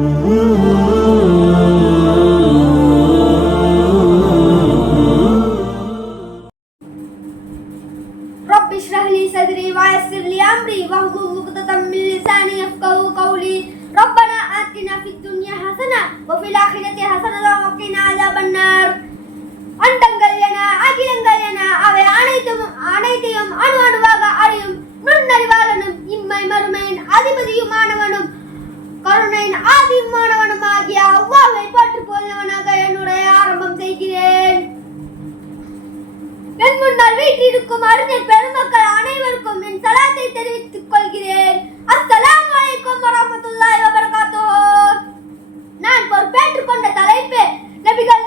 رب اشرح لي صدري ويسر لي أمري واحلل عقدة من لساني يفقهوا قولي ربنا آتنا في الدنيا حسنة وفي الآخرة حسنة وقنا عذاب النار அண்டங்கள் என அகிலங்கள் என அவை அனைத்தும் முன்னால் வீற்றிருக்கும் அருணை பெருமக்கள் அனைவருக்கும் என் சலாத்தை தெரிவித்துக் கொள்கிறேன். அஸ்ஸலாம் வலைக்கும் வரமத்துல்லாஹி வபரகாத்துஹு. நான் பொறுப்பேற்றுக் கொண்ட தலைப்பு நபிகள்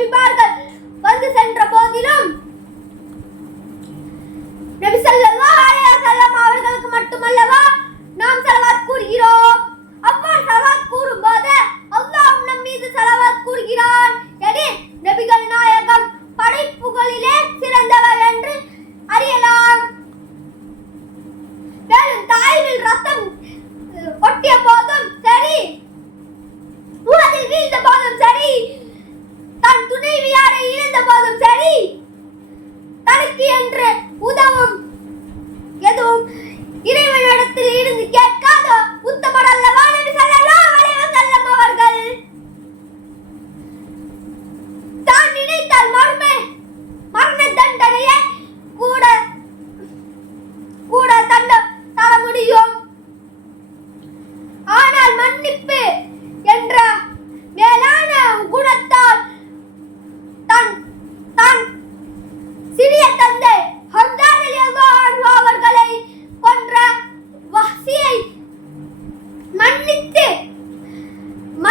Everybody.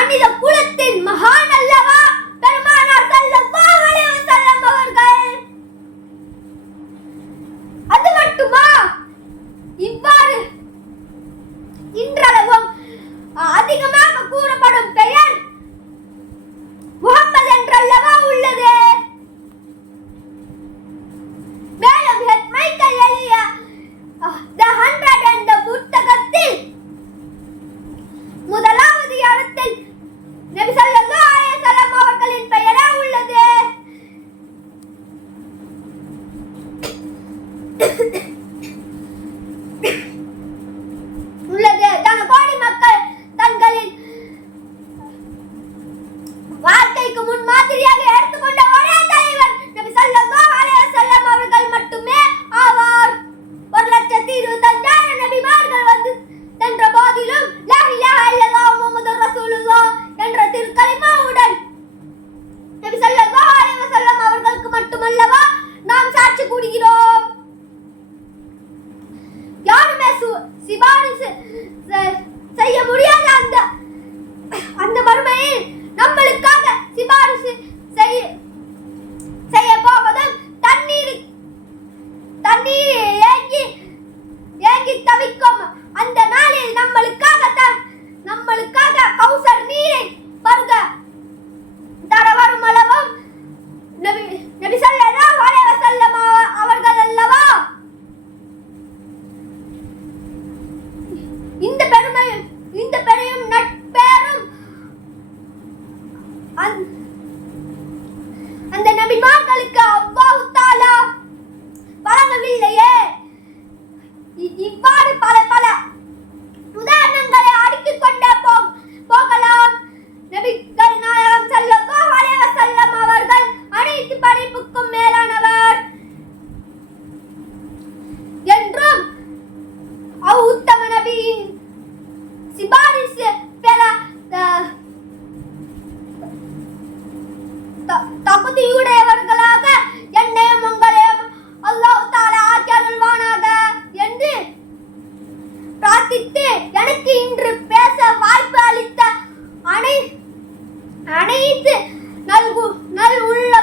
மனித குலத்தின் மகான் அல்லவா? பெருமானார் ஸல்லல்லாஹு அலைஹி அது மட்டுமா? இவ்வாறு இன்றளவும் அதிகமாக கூறப்படும் பெயர் நபிக்கு முன் மாதிரியாக எடுத்துக்கொண்ட ஒரே தலைவர் நபி ஸல்லல்லாஹு அலைஹி வஸல்லம் அவர்கள் மட்டுமே ஆவார். ஒரு லட்சத்தி இருபத்தஞ்சாயிரம் நபிமார்கள் வந்து சென்ற போதிலும் லா இலாஹ என்ற திருக்கலிமாவுடன் நபி ஸல்லல்லாஹு அலைஹி வஸல்லம் அவர்களுக்கு மட்டுமல்லவா நாம் சாட்சி கூறுகிறோம். யாருமே சிபாரிசு செய்ய முடியாத அந்த அந்த மறுமையில் நம்மளுக்கு say it. அனைத்து நல்கு நல் உள்ள